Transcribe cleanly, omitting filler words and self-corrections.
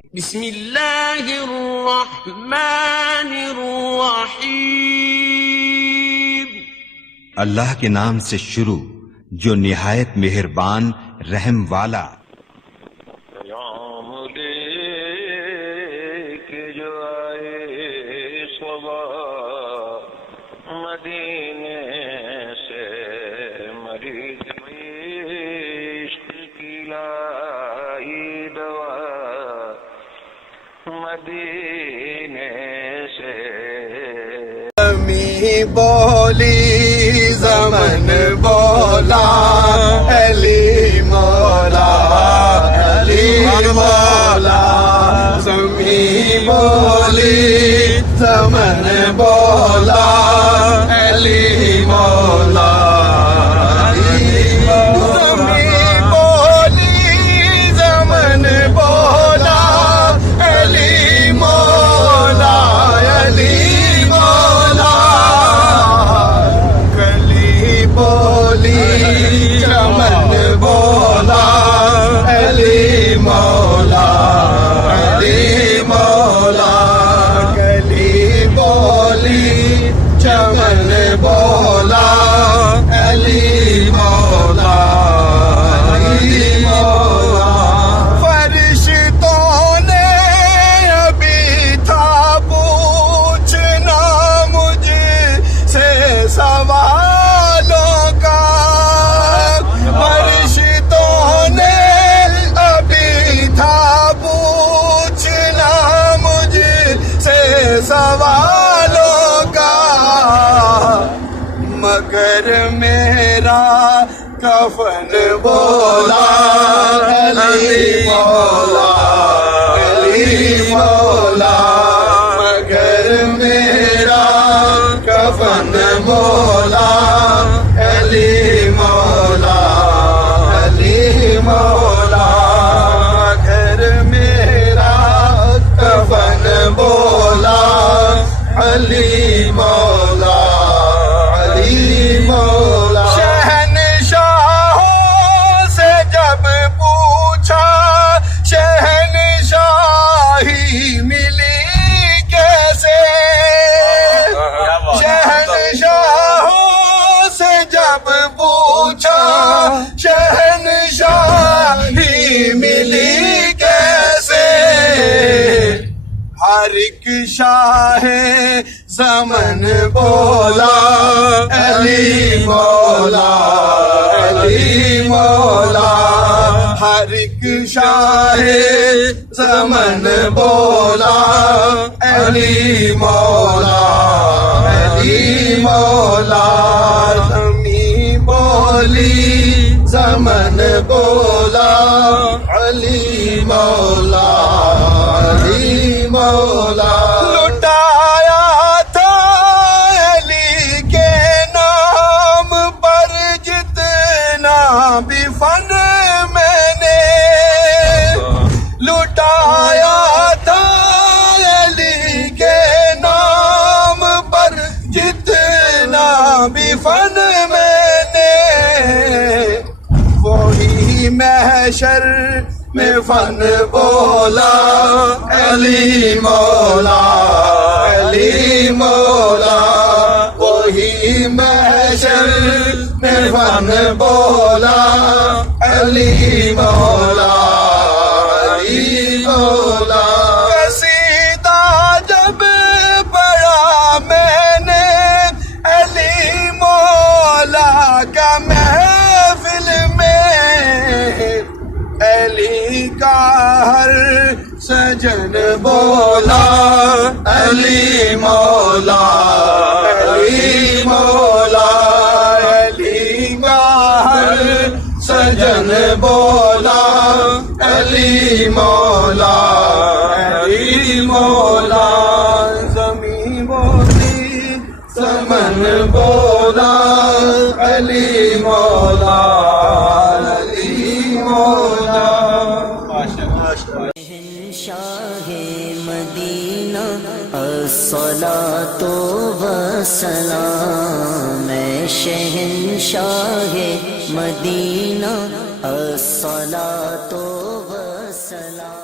بسم اللہ الرحمن الرحیم، اللہ کے نام سے شروع جو نہایت مہربان رحم والا۔ پیام لے کے جو آئے صبا مدینے سے، مریض عشق کی لائی دوا مدینے سے۔ بولی زمن بولا علی مولا، علی مولا زمین بولی زمن بولا علی مولا، زمین بولی زمن بولا علی مولا، علی بولی چمن بولا علی مولا، علی مولا گلی بولی چمن بولا علی مولا، علی مولا۔ فرشتوں نے ابھی تھا پوچھنا مجھ سے سوال، سوالوں کا مگر میرا کفن بولا علی مولا، علی مولا مگر میرا کفن بولا علی مولا، علی مولا مگر میرا کفن بولا علی مولا، علی مولا۔ شہنشاہوں سے جب پوچھا شہنشاہی ملی کیسے، شہنشاہوں سے جب پوچھا شہنشاہی ملی کیسے، ہر ایک شاہ زمن بولا علی مولا، علی مولا ہر ایک شاہ زمن بولا علی مولا، علی مولا زمین بولی زمن بولا علی مولا، علی مولا۔ لٹایا تھا علی کے نام پر جتنا بھی فن میں نے، لٹایا تھا علی کے نام پر جتنا بھی فن میں نے، وہی محشر میں فن بولا علی مولا، علی مولا وہی محشر میں فن بولا علی مولا، علی مولا۔ قصیدہ جب پڑھا میں نے علی مولا کا محفل میں، علی کا ہر سجن بولا علی مولا، علی مولا علی کا ہر سجن بولا علی مولا، علی مولا زمین بولی سمن بولا علی مولا، علی مولا۔ شہنشاہ مدینہ الصلاۃ والسلام، میں شہنشاہ مدینہ الصلاۃ والسلام۔